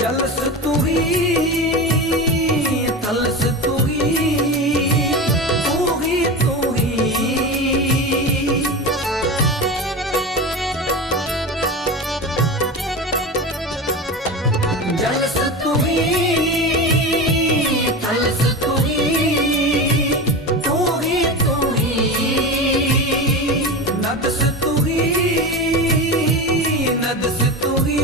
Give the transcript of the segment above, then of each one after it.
Jealous तू ही Thales तू ही तू ही तू ही जलस तू ही थलस तू ही तू ही तू ही नदस तू ही नदस तू ही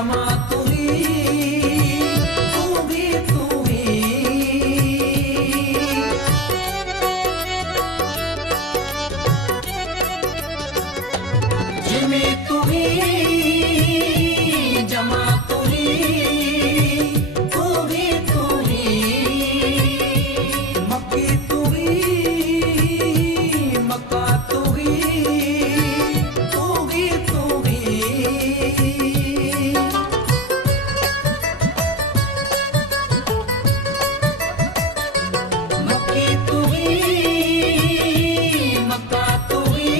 जमा तू ही जिमें तू ही जमा तू ही मक्की तू ही मक्का तू ही मक्की तू ही मक्का तू ही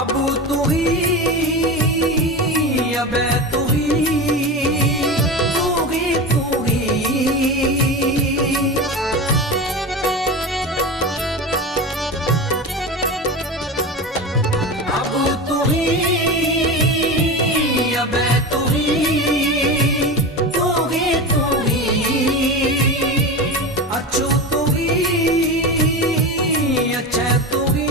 अबू तू ही अबे तू ही अबू तू ही अबे तू ही अच्छू तू ही अच्छा तू ही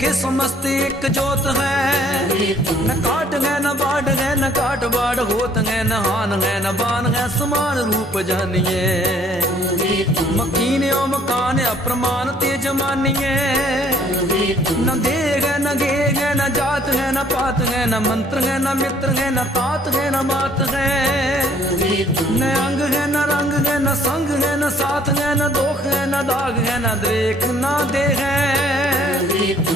देखे समस्त एक जोत है। न काट है न बाढ़ है न काट बाढ़ होत है न हान है न बान है समान रूप जानिए। मकीन ओ मकान अप्रमाण तेज मानिए। न देग है न गेग है न जात है न पात है न मंत्र है न मित्र है न तात है न बात है। न अंग है न रंग है न संग है न साथ है न दोख है न दाग है न देख न दे है।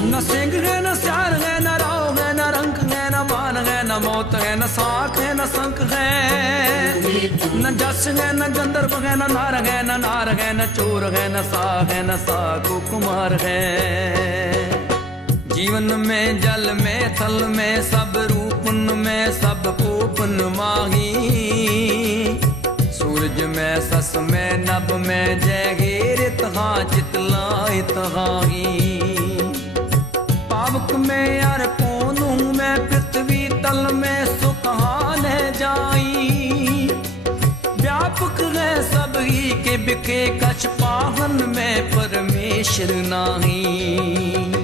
न सिंह है न स्यार है न राव है न रंग है न मान है न मौत है न साख है न संख है। न जस है न गंधर्व है न नार है न नार है न चोर है न सा है न सा को कुमार है। जीवन में जल में थल में सब रूपन में सब कोपन माही। सूरज में सस में नभ में जय घेर तहा चितला तहाही। पावक में यार कोनू में पृथ्वी तल में सुकहान है जाई। व्यापक है सब ही के बिके कछ पाहन में परमेश्वर नाही।